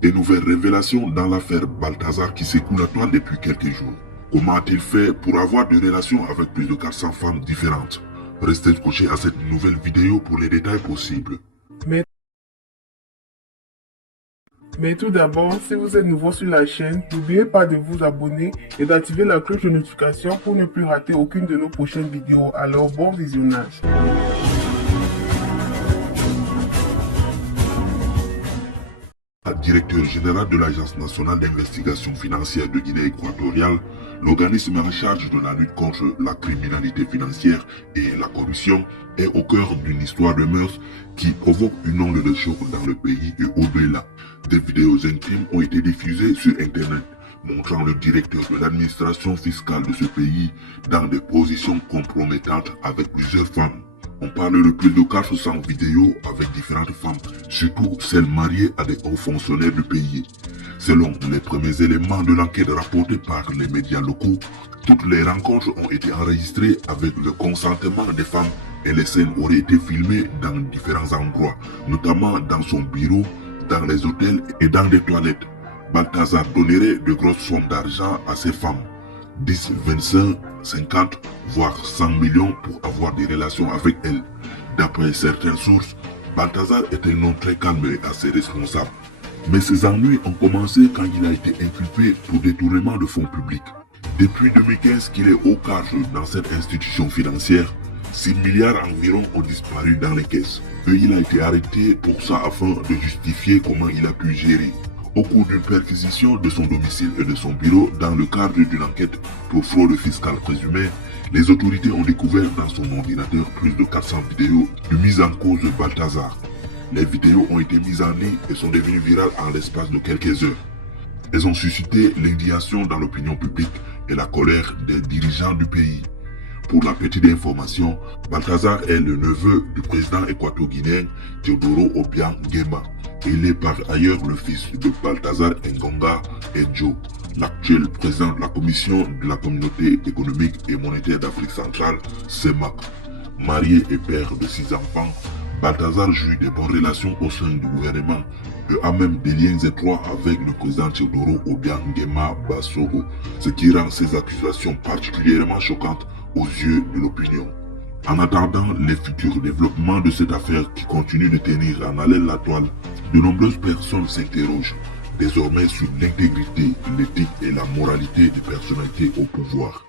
Des nouvelles révélations dans l'affaire Balthazar qui secoue la toile depuis quelques jours. Comment a-t-il fait pour avoir des relations avec plus de 400 femmes différentes? Restez scotchés à cette nouvelle vidéo pour les détails possibles. Mais tout d'abord, si vous êtes nouveau sur la chaîne, n'oubliez pas de vous abonner et d'activer la cloche de notification pour ne plus rater aucune de nos prochaines vidéos. Alors bon visionnage. Directeur général de l'Agence nationale d'investigation financière de Guinée équatoriale, l'organisme en charge de la lutte contre la criminalité financière et la corruption est au cœur d'une histoire de mœurs qui provoque une onde de choc dans le pays et au-delà. Des vidéos intimes ont été diffusées sur Internet, montrant le directeur de l'administration fiscale de ce pays dans des positions compromettantes avec plusieurs femmes. On parle de plus de 400 vidéos avec différentes femmes, surtout celles mariées à des hauts fonctionnaires du pays. Selon les premiers éléments de l'enquête rapportée par les médias locaux, toutes les rencontres ont été enregistrées avec le consentement des femmes et les scènes auraient été filmées dans différents endroits, notamment dans son bureau, dans les hôtels et dans des toilettes. Balthazar donnerait de grosses sommes d'argent à ces femmes. 10, 25, 50, voire 100 millions pour avoir des relations avec elle. D'après certaines sources, Balthazar est un homme très calme et assez responsable. Mais ses ennuis ont commencé quand il a été inculpé pour détournement de fonds publics. Depuis 2015 qu'il est au cadre dans cette institution financière, 6 milliards environ ont disparu dans les caisses. Et il a été arrêté pour ça afin de justifier comment il a pu gérer. Au cours d'une perquisition de son domicile et de son bureau dans le cadre d'une enquête pour fraude fiscale présumée, les autorités ont découvert dans son ordinateur plus de 400 vidéos de mise en cause de Balthazar. Les vidéos ont été mises en ligne et sont devenues virales en l'espace de quelques heures. Elles ont suscité l'indignation dans l'opinion publique et la colère des dirigeants du pays. Pour la petite information, Balthazar est le neveu du président équato-guinéen Teodoro Obiang Nguema. Il est par ailleurs le fils de Balthazar Ngonga Edjo, l'actuel président de la Commission de la Communauté économique et monétaire d'Afrique centrale, CEMAC. Marié et père de 6 enfants, Balthazar jouit de bonnes relations au sein du gouvernement et a même des liens étroits avec le président Teodoro Obiang Nguema Bassoro, ce qui rend ces accusations particulièrement choquantes aux yeux de l'opinion. En attendant les futurs développements de cette affaire qui continue de tenir en haleine la toile, de nombreuses personnes s'interrogent désormais sur l'intégrité, l'éthique et la moralité des personnalités au pouvoir.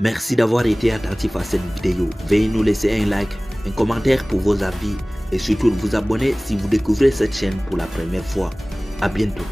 Merci d'avoir été attentif à cette vidéo. Veuillez nous laisser un like, un commentaire pour vos avis et surtout vous abonner si vous découvrez cette chaîne pour la première fois. À bientôt.